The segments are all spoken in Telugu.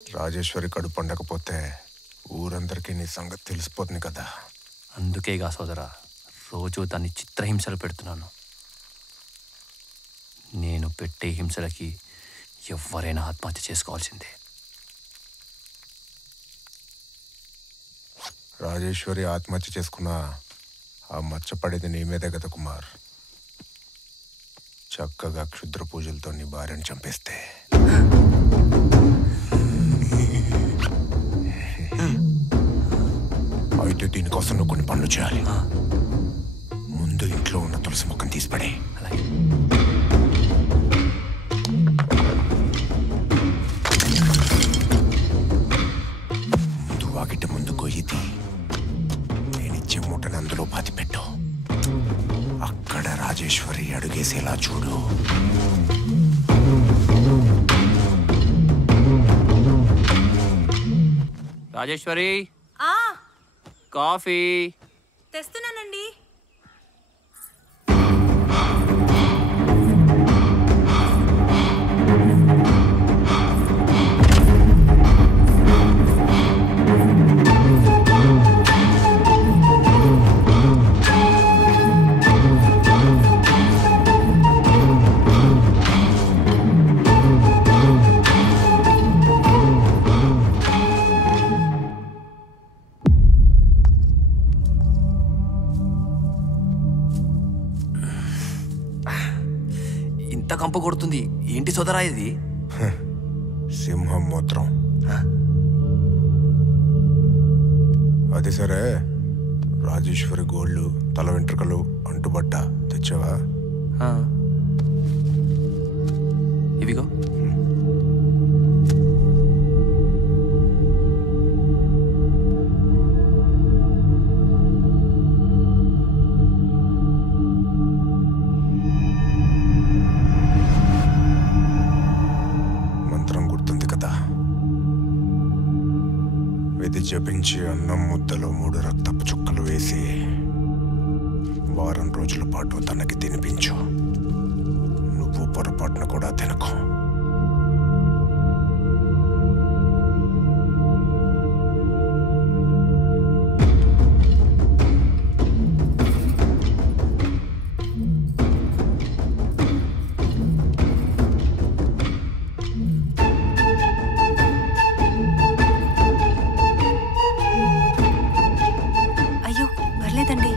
రాజేశ్వరి కడుపు పండకపోతే ఊరందరికీ నీ సంగతి తెలిసిపోతుంది కదా. అందుకేగా సోదరా రోజు దాన్ని చిత్రహింసలు పెడుతున్నాను. నేను పెట్టే హింసలకి ఎవరైనా ఆత్మహత్య చేసుకోవాల్సిందే. రాజేశ్వరి ఆత్మహత్య చేసుకున్నా ఆ మచ్చపడేది నీ మీదే కదా కుమార్. చక్కగా క్షుద్ర పూజలతో నీ భార్యను చంపేస్తే అయితే దీనికోసం నువ్వు కొన్ని పనులు చేయాలి. ముందు ఇంట్లో ఉన్న తులసి మొక్కను తీసిపడే. అలాగే. ముందు వాకిట ముందు గొయ్యిది నేనిచ్చే మూటని అందులో పాతిపెట్టు. అక్కడ రాజేశ్వరి అడుగేసేలా చూడు. రాజేశ్వరి కాఫీ తెస్తున్నానండి. ఇంత కంపు కొడుతుంది ఏంటి సోదరా ఇది? సింహం మూత్రం. అది సరే, రాజేశ్వరి గోళ్ళు తల వెంట్రుకలు అంటుబట్ట తెచ్చావా? ఇవిగో. ఇది జపించి అన్నం ముద్దలో 3 రక్తపు చుక్కలు వేసి వారం రోజుల పాటు తనకి తినిపించు. నువ్వు పొరపాటున కూడా తినకు. లేదండి.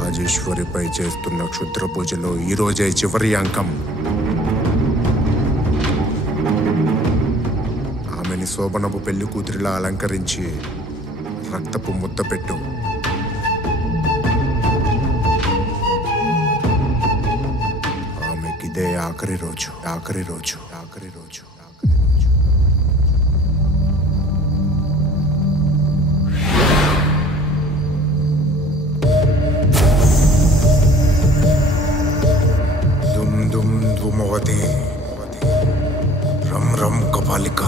రాజేశ్వరిపై చేస్తున్న క్షుద్ర పూజలో ఈరోజే చివరి అంకం. ఆమెని శోభనపు పెళ్లి కూతురిలా అలంకరించి రక్తపు ముద్ద పెట్టు. ఆమెకిదే ఆఖరి రోజు. దుమ్ దుమ్ ధూమవతి రం రం కపాలిక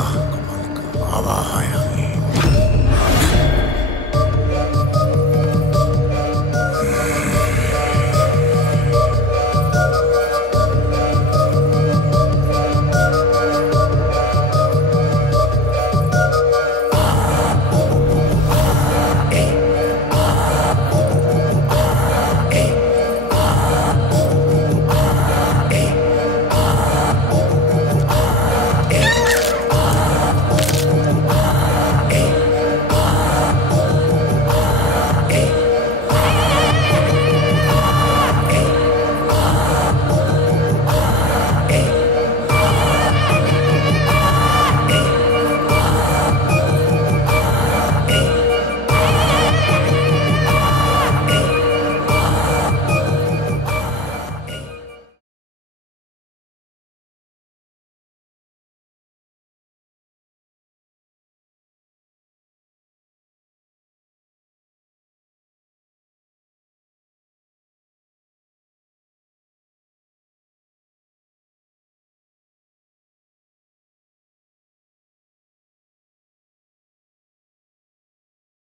ఆవాహయామి.